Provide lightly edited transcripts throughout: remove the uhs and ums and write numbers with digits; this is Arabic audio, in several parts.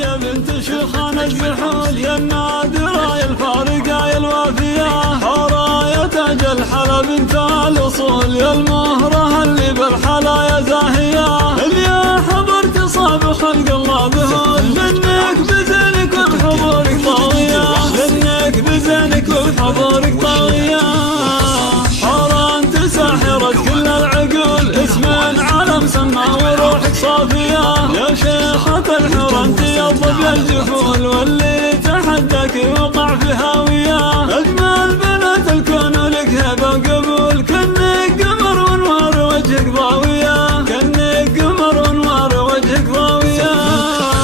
يا بنت شيخان الزحول، يا النادرة يا الفارقة يا الوافية، حورة يا تاج الحلا بنت الأصول، يا المهرة اللي بالحلا يا زاهية، اللي يا حضرت صاب خلق الله ذهول، لأنك بزينك وبحضورك طاغية، لأنك بزينك وبحضورك طاغية، حورة انت ساحرة كل العقول، اسم علم سما وروحك صافية، يا شيخة الحور انت يا ضبي الجفول، واللي تحداك يوقع في هاوية، اجمل بنات الكون ولك هبة قبول، كأنك قمر وانوار وجهك ضاوية، كأنك قمر وانوار وجهك ضاوية،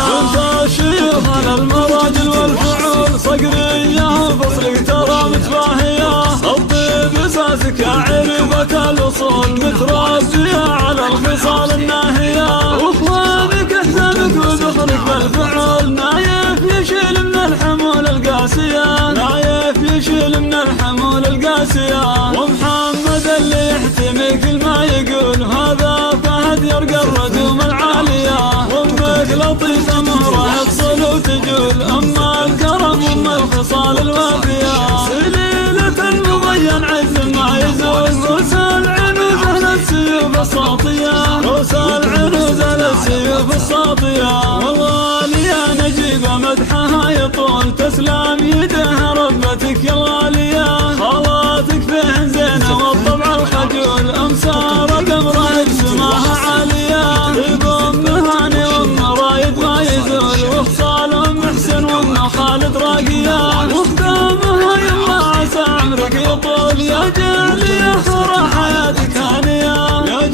كنت الشيوخ على المراجل والفعول، صقرية وفصلك ترى متباهية، الطيب اساسك يا عريبة الاصول، متربية على الخصال الناهية، واخوانك احزابك ودخلك بالفعول، نايف يشيل من الحمول القاسية، نايف يشيل من الحمول القاسية، ومحمد اللي يحتمي كل ما يقول، هذا فهد يرقى الردوم العالية، وامك لطيفة مهرة يفصل وتجول، اما الكرم وام الخصال الوافية، سليلة المضين عز ما يزول، روس العنوز اهل السيوف الساطية، روس العنوز اهل السيوف الساطية، والغالية نجيبة مدحها يطول، تسلم يدها ربتك يا الغالية، خالاتك فين زينة والطبع الخجول، امسار قمرها بسماها عالية، طيب ام هاني وام رايد ما يزول، وخصالهم محسن وام خالد راقية، وختامها يلا عسى عمرك يطول، يا جالية ترى حياتك هانية، يا